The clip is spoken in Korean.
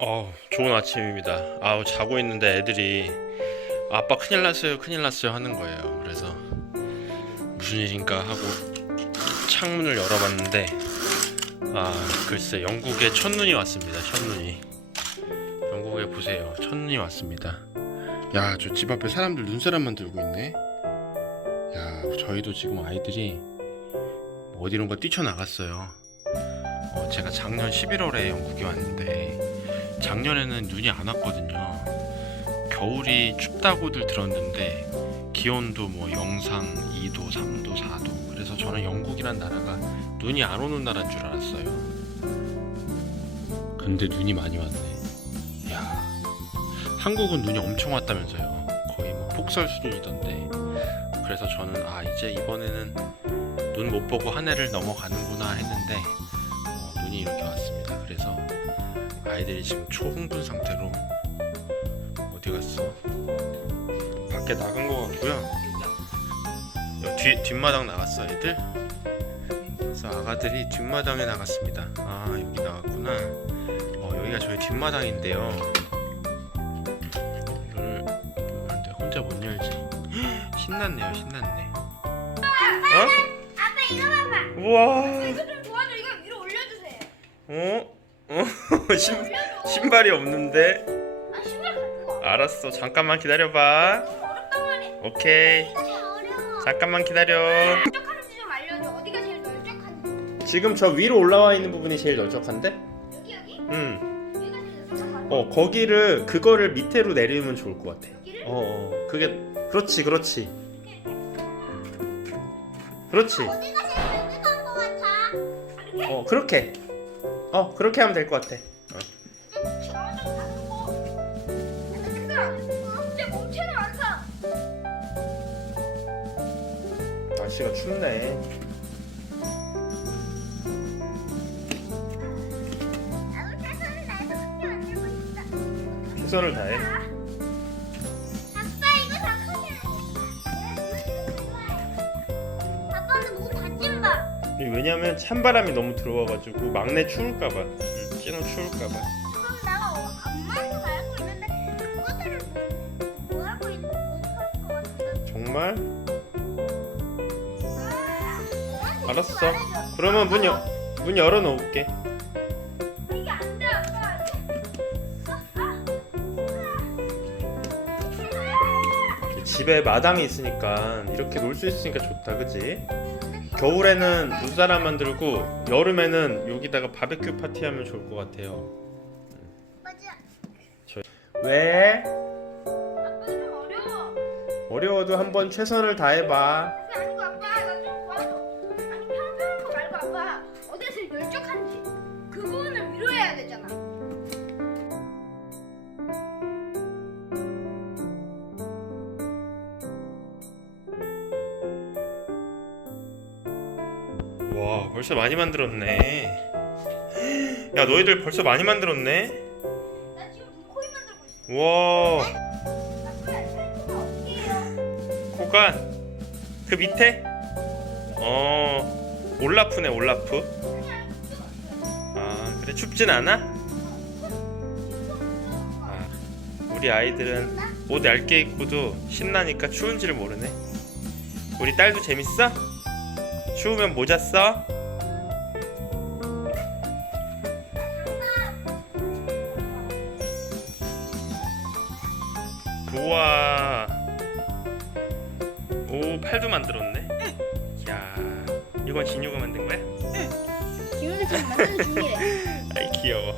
어, 좋은 아침입니다. 아우 자고 있는데 애들이 아빠 큰일 났어요, 큰일 났어요 하는 거예요. 그래서 무슨 일인가 하고 창문을 열어봤는데 아 글쎄 영국에 첫눈이 왔습니다. 첫눈이 영국에 보세요, 첫눈이 왔습니다. 야, 저 집 앞에 사람들 눈사람 만 들고 있네. 야, 저희도 지금 아이들이 어디론가 뛰쳐나갔어요. 어, 제가 작년 11월에 영국에 왔는데 작년에는 눈이 안 왔거든요. 겨울이 춥다고들 들었는데 기온도 뭐 영상 2도, 3도, 4도. 그래서 저는 영국이란 나라가 눈이 안 오는 나라인 줄 알았어요. 근데 눈이 많이 왔네. 야, 한국은 눈이 엄청 왔다면서요. 거의 뭐 폭설 수준이던데. 그래서 저는 아 이제 이번에는 눈 못 보고 한 해를 넘어가는구나 했는데 어, 눈이 이렇게 왔습니다. 그래서 아이들이 지금 초흥분 상태로 어디 갔어? 밖에 나간 것 같고요. 뒤 뒷마당 나갔어 애들. 그래서 아가들이 뒷마당에 나갔습니다. 아 여기 나갔구나. 어 여기가 저희 뒷마당인데요. 이걸 안돼 혼자 못 열지. 신났네요 신났네. 어? 아빠 이거 봐봐. 우와. 이거 좀 도와줘. 이거 위로 올려주세요. 어? 어? 신, 신발이 없는데? 아 신발 갖고 와. 알았어 잠깐만 기다려봐 너무 어렵단 말이야. 오케이 어려워. 잠깐만 기다려 널쩍하는지 좀 알려줘. 어디가 제일 널쩍한지. 지금 저 위로 올라와 있는 부분이 제일 널쩍한데? 여기 여기? 응. 여기가 제일 널쩍한 어 거기를 그거를 밑으로 내리면 좋을 것 같아 여기를? 어, 어 그게 그렇지 그렇지 그렇지 어디가 제일 널쩍한 것 같아? 어 그렇게 어 그렇게 하면 될 것 같아. 사. 날씨가 춥네. 최선을 다해 왜냐면 찬바람이 너무 들어와가지고 막내 추울까봐 응, 찐우 추울까봐 그럼 내가 어- 있는데 뭐, 있는 못할 것. 정말? 아, 알았어. 말해줘. 그러면 문, 여, 문 열어놓을게 이게 안 돼, 아빠. 집에 마당이 있으니까 이렇게 놀 수 있으니까 좋다 그지? 겨울에는 눈사람 만들고 여름에는 여기다가 바베큐 파티하면 좋을 것 같아요 맞아. 왜? 아빠 좀 어려워. 어려워도 한번 최선을 다해봐 아니고 아빠 와 벌써 많이 만들었네 야 너희들 벌써 많이 만들었네 나 지금 눈코입 만들고 있어. 와? 코가 그 밑에? 어 올라프네 올라프 이쪽. 아 그래 춥진 않아? 아, 우리 아이들은 옷 얇게 입고도 신나니까 추운지를 모르네. 우리 딸도 재밌어? 추우면 모자 써? 우와. 오, 팔도 만들었네. 야, 이건 진유가 만든 거야? 기운을 지금 만드는 중이래. 아이 귀여워.